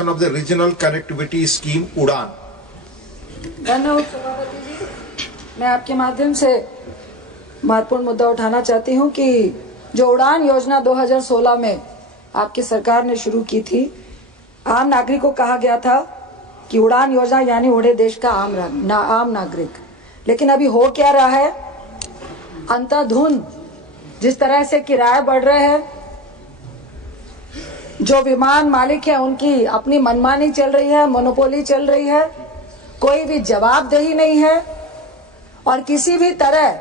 of the regional connectivity scheme उड़ान। धन्यवाद सभापति जी। मैं आपके माध्यम से महत्वपूर्ण मुद्दा उठाना चाहती हूं कि जो उड़ान योजना 2016 में आपकी सरकार ने शुरू की थी, आम नागरिक को कहा गया था कि उड़ान योजना यानी उड़े देश का आम नागरिक। लेकिन अभी हो क्या रहा है, अंधाधुंध जिस तरह से किराए बढ़ रहे हैं, जो विमान मालिक है उनकी अपनी मनमानी चल रही है, मोनोपोली चल रही है, कोई भी जवाबदेही नहीं है और किसी भी तरह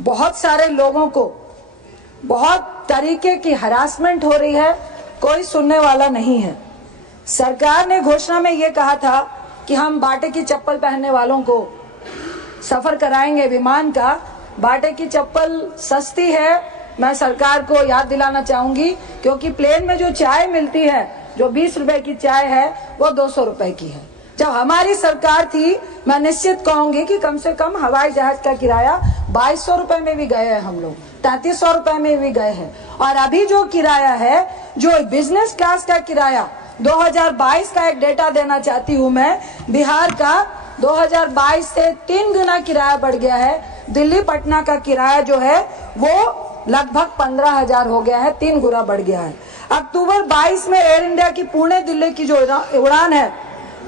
बहुत सारे लोगों को बहुत तरीके की हरासमेंट हो रही है, कोई सुनने वाला नहीं है। सरकार ने घोषणा में ये कहा था कि हम बाटे की चप्पल पहनने वालों को सफर कराएंगे विमान का। बाटे की चप्पल सस्ती है, मैं सरकार को याद दिलाना चाहूंगी, क्योंकि प्लेन में जो चाय मिलती है, जो 20 रुपए की चाय है, वो 200 रुपए की है। जब हमारी सरकार थी, मैं निश्चित कहूंगी कि कम से कम हवाई जहाज का किराया 2200 रुपए में भी गए हैं, हम लोग 3300 रुपए में भी गए हैं। और अभी जो किराया है, जो बिजनेस क्लास का किराया 2022 का एक डेटा देना चाहती हूँ मैं, बिहार का 2022 से 3 गुना किराया बढ़ गया है। दिल्ली पटना का किराया जो है वो लगभग 15,000 हो गया है, 3 गुना बढ़ गया है। अक्टूबर 22 में एयर इंडिया की पुणे दिल्ली की जो उड़ान है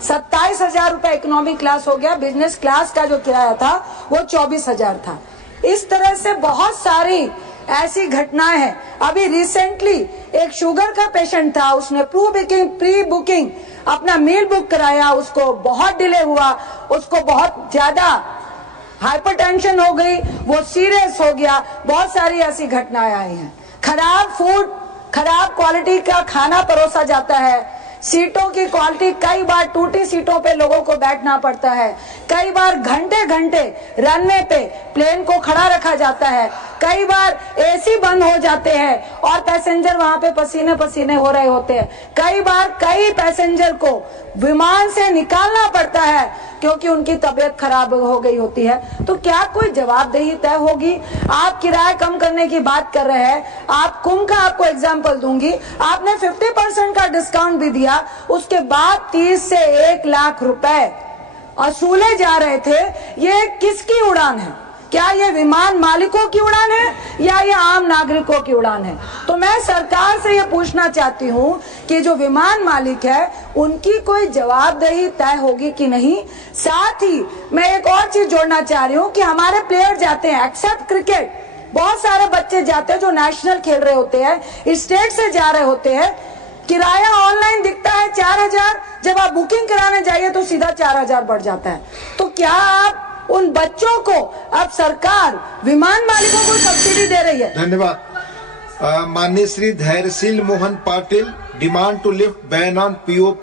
27,000 रुपए इकोनॉमी क्लास हो गया। बिजनेस क्लास का जो किराया था वो 24,000 था। इस तरह से बहुत सारी ऐसी घटनाएं हैं। अभी रिसेंटली एक शुगर का पेशेंट था, उसने प्री बुकिंग अपना मील बुक कराया, उसको बहुत डिले हुआ, उसको बहुत ज्यादा हाइपरटेंशन हो गई, वो सीरियस हो गया। बहुत सारी ऐसी घटनाएं आई हैं। खराब फूड, खराब क्वालिटी का खाना परोसा जाता है, सीटों की क्वालिटी, कई बार टूटी सीटों पे लोगों को बैठना पड़ता है, कई बार घंटे घंटे रनवे पे प्लेन को खड़ा रखा जाता है, कई बार एसी बंद हो जाते हैं और पैसेंजर वहां पे पसीने पसीने हो रहे होते हैं। कई बार कई पैसेंजर को विमान से निकालना पड़ता है क्योंकि उनकी तबीयत खराब हो गई होती है। तो क्या कोई जवाबदेही तय होगी? आप किराया कम करने की बात कर रहे हैं, आप कुंभ का आपको एग्जाम्पल दूंगी, आपने 50% का डिस्काउंट भी दिया, उसके बाद 30 से 1 लाख रुपए वसूले जा रहे थे। ये किसकी उड़ान है? क्या ये विमान मालिकों की उड़ान है या ये आम नागरिकों की उड़ान है? तो मैं सरकार से ये पूछना चाहती हूँ कि जो विमान मालिक है उनकी कोई जवाबदेही तय होगी कि नहीं। साथ ही मैं एक और चीज जोड़ना चाह रही हूँ कि हमारे प्लेयर जाते हैं, एक्सेप्ट क्रिकेट, बहुत सारे बच्चे जाते हैं जो नेशनल खेल रहे होते हैं, स्टेट से जा रहे होते हैं, किराया ऑनलाइन दिखता है 4,000, जब आप बुकिंग कराने जाइए तो सीधा 4,000 बढ़ जाता है। तो क्या आप उन बच्चों को, अब सरकार विमान मालिकों को सब्सिडी दे रही है? धन्यवाद। माननीय Shri Dhairyasheel Mohan Patil, demand to lift ban on POP